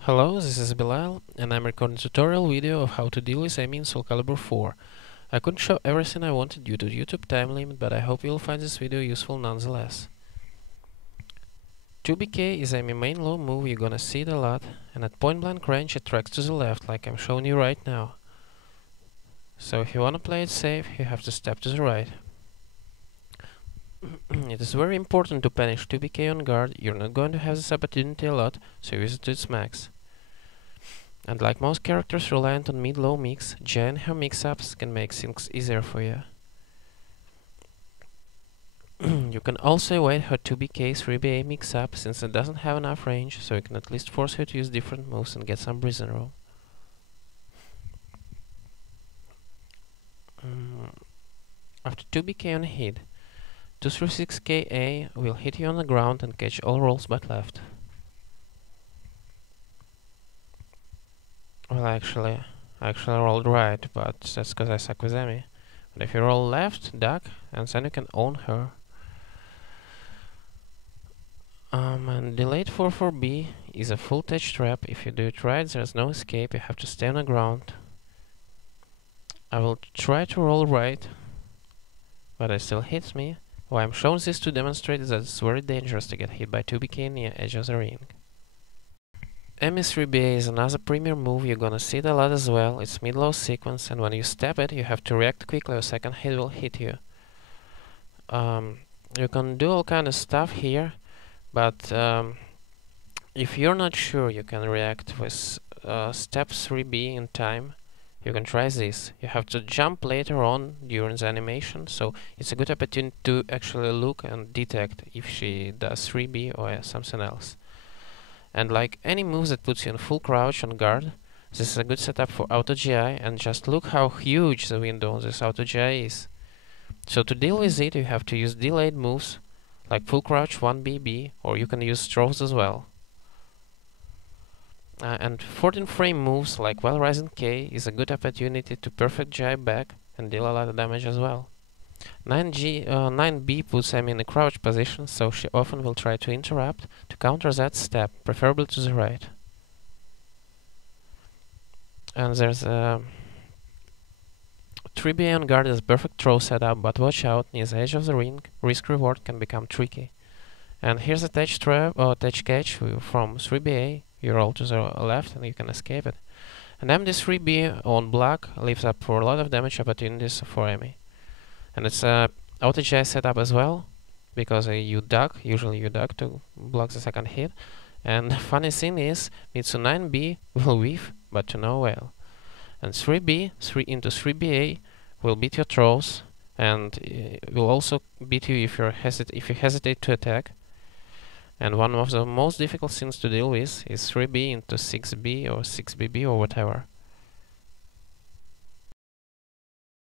Hello, this is Bilal, and I'm recording a tutorial video of how to deal with Amy in Soul Calibur 4. I couldn't show everything I wanted due to YouTube time limit, but I hope you'll find this video useful nonetheless. 2BK is Amy's main low move, you're gonna see it a lot, and at point blank range it tracks to the left like I'm showing you right now. So if you wanna play it safe, you have to step to the right. It is very important to punish 2BK on guard, you're not going to have this opportunity a lot, so use it to its max. And like most characters reliant on mid-low mix, Jay and her mix-ups can make things easier for you. You can also avoid her 2BK 3BA mix-up since it doesn't have enough range, so you can at least force her to use different moves and get some breathing room. After 2BK on hit, 236KA will hit you on the ground and catch all rolls but left. Well, I actually rolled right, but that's because I suck with Amy. But if you roll left, duck, and then you can own her. And delayed 4-4B is a full touch trap. If you do it right, there's no escape, you have to stay on the ground. I will try to roll right, but it still hits me. Why I'm showing this to demonstrate is that it's very dangerous to get hit by 2BK near edge of the ring. M3BA is another premier move, you're gonna see it a lot as well. It's mid-low sequence, and when you step it, you have to react quickly, a second hit will hit you. You can do all kind of stuff here, but if you're not sure you can react with step 3B in time, you can try this. You have to jump later on during the animation, so it's a good opportunity to actually look and detect if she does 3B or something else. And like any move that puts you in full crouch on guard, this is a good setup for auto GI, and just look how huge the window on this auto GI is. So to deal with it, you have to use delayed moves, like full crouch 1BB, or you can use strokes as well. And 14 frame moves like Well Rising K is a good opportunity to perfect GI back and deal a lot of damage as well. 9B puts Amy in a crouch position, so she often will try to interrupt to counter that step, preferably to the right. And there's a 3BA on guard is a perfect throw setup, but watch out, near the edge of the ring, risk-reward can become tricky. And here's a touch trap or touch catch from 3BA, you roll to the left and you can escape it. And MD3B on block leaves up for a lot of damage opportunities for Amy. And it's a auto GI setup as well, because you duck, usually you duck to block the second hit. And the funny thing is, Mitsu 9B will weave, but to no avail. And 3B, 3 into 3BA will beat your throws, and will also beat you if you hesitate to attack. And one of the most difficult things to deal with is 3B into 6B or 6BB or whatever.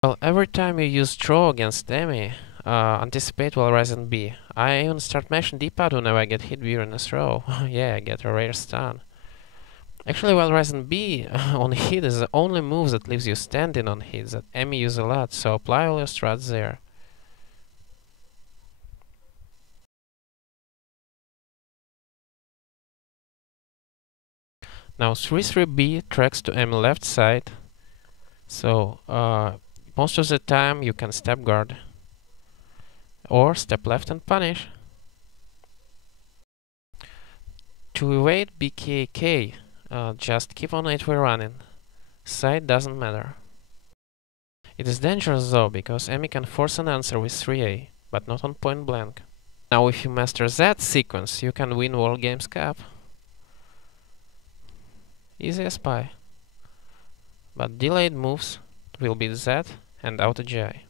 Well, every time you use throw against Amy, anticipate Well Rising B. I even start mashing D-pad whenever I get hit during a throw. Yeah, I get a rare stun. Actually, Well Rising B on hit is the only move that leaves you standing on hits that Amy uses a lot, so apply all your strats there. Now 3-3B tracks to Amy left side, so most of the time you can step guard or step left and punish. To evade BKK, just keep on 8-way running. Side doesn't matter. It is dangerous though, because Amy can force an answer with 3A, but not on point blank. Now if you master that sequence, you can win World Games Cup. Easy as pie. But delayed moves will be Z and auto GI.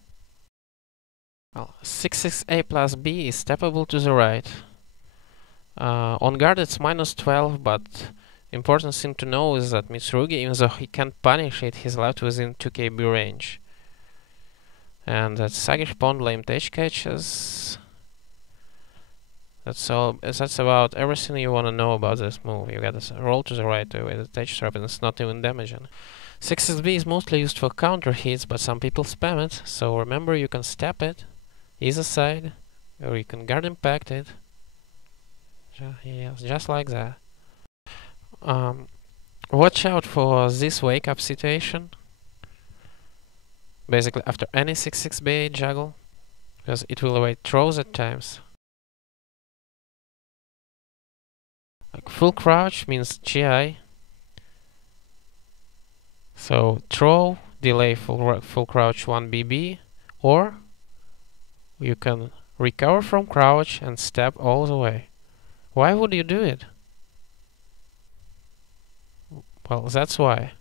Well, 6-6A plus B is steppable to the right. On guard it's -12, but important thing to know is that Mitsurugi, even though he can't punish it, he's allowed within 2KB range. And that Sagish Pond lame touch catches. That's about everything you want to know about this move. You gotta roll to the right with the touch trap and it's not even damaging. 6-6B is mostly used for counter hits, but some people spam it, so remember you can step it, either side, or you can guard impact it. Yes, just like that. Watch out for this wake up situation. Basically, after any 6-6 juggle, because it will await throws at times. Like full crouch means GI. So throw, delay full crouch 1BB, or you can recover from crouch and step all the way. Why would you do it? Well, that's why.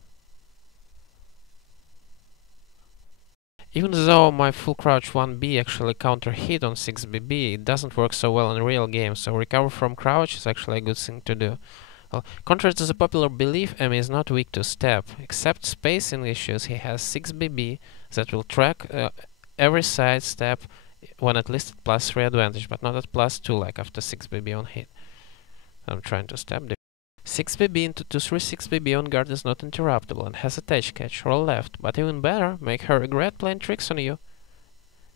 Even though my full crouch 1B actually counter hit on 6BB, it doesn't work so well in real games, so recover from crouch is actually a good thing to do. Well, contrary to the popular belief, Emmy is not weak to step. Except spacing issues, he has 6BB that will track every side step when at least at +3 advantage, but not at +2 like after 6BB on hit. I'm trying to step. 6BB into 2-3 6BB on guard is not interruptible and has a touch catch, roll left, but even better, make her regret playing tricks on you.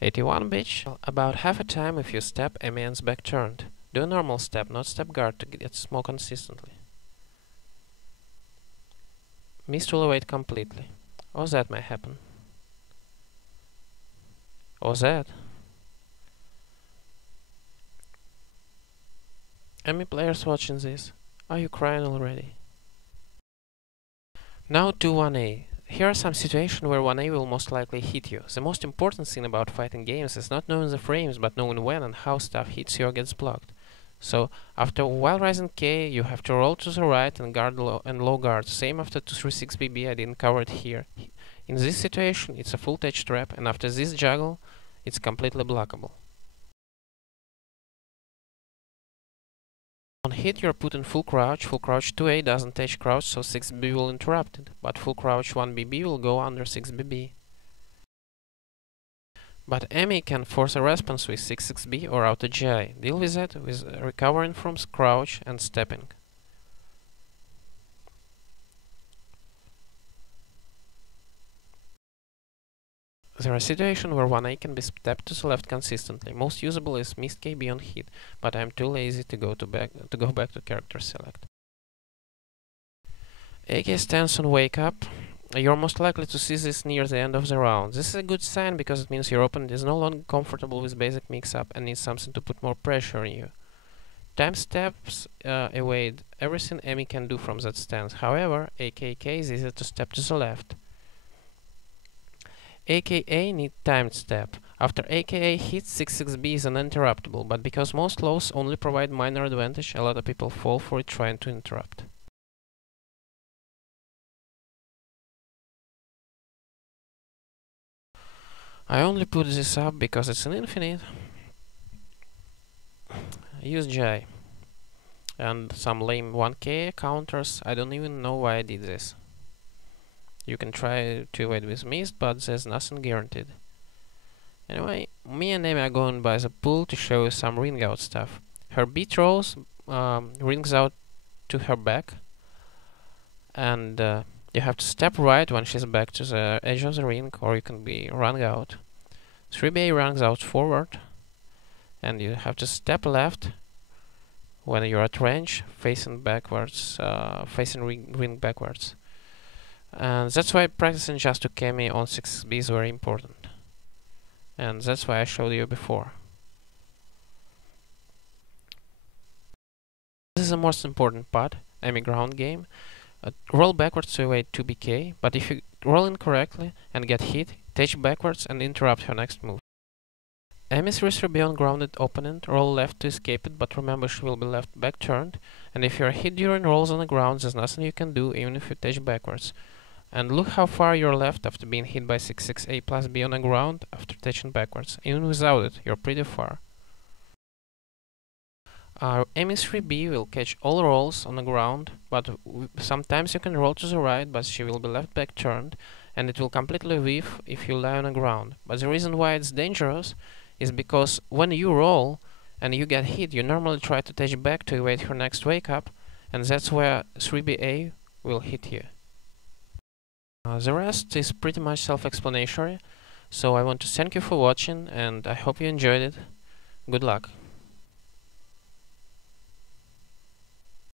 81 bitch. Well, about half a time if you step, Emmy ends back turned. Do a normal step, not step guard to get smoke consistently. Mist will await completely. Or that may happen. Or that. Emmy players watching this, are you crying already? Now to 1A. Here are some situations where 1A will most likely hit you. The most important thing about fighting games is not knowing the frames, but knowing when and how stuff hits you or gets blocked. So, after while rising K, you have to roll to the right and guard low guard. Same after 2-3-6BB, I didn't cover it here. In this situation, it's a full touch trap, and after this juggle, it's completely blockable. On hit, you're put in full crouch 2A doesn't touch crouch, so 6BB will interrupt it, but full crouch 1BB will go under 6BB. But Emmy can force a response with 6-6B or out a GI. Deal with that with recovering from crouch and stepping. There are situations where 1A can be stepped to the left consistently. Most usable is Mist KB on hit, but I'm too lazy to go back to character select. AK stance on wake up. You're most likely to see this near the end of the round. This is a good sign because it means your opponent is no longer comfortable with basic mix-up and needs something to put more pressure on you. Time steps evade everything Emmy can do from that stance. However, AKK is easier to step to the left. AKA need timed step. After AKA hits, 6-6B is uninterruptible, but because most lows only provide minor advantage, a lot of people fall for it trying to interrupt. I only put this up because it's an infinite. Use GI. And some lame 1K counters. I don't even know why I did this. You can try to evade with Mist, but there's nothing guaranteed. Anyway, me and Amy are going by the pool to show you some ring out stuff. Her B throws rings out to her back, and you have to step right when she's back to the edge of the ring, or you can be rung out. 3BA runs out forward, and you have to step left when you're at range, facing backwards, facing ring backwards. And that's why practicing just to Kemi on 6B is very important. And that's why I showed you before. This is the most important part, Emmy ground game. Roll backwards to evade 2BK, but if you roll incorrectly and get hit, touch backwards and interrupt her next move. Emmy's risk will be on grounded opponent, roll left to escape it, but remember she will be left back turned, and if you are hit during rolls on the ground, there's nothing you can do even if you touch backwards. And look how far you're left after being hit by 6-6A plus B on the ground after touching backwards. Even without it, you're pretty far. Emmy's 3B will catch all rolls on the ground, but sometimes you can roll to the right, but she will be left back turned, and it will completely whiff if you lie on the ground. But the reason why it's dangerous is because when you roll and you get hit, you normally try to touch back to evade her next wake up, and that's where 3BA will hit you. The rest is pretty much self-explanatory, so I want to thank you for watching, and I hope you enjoyed it. Good luck.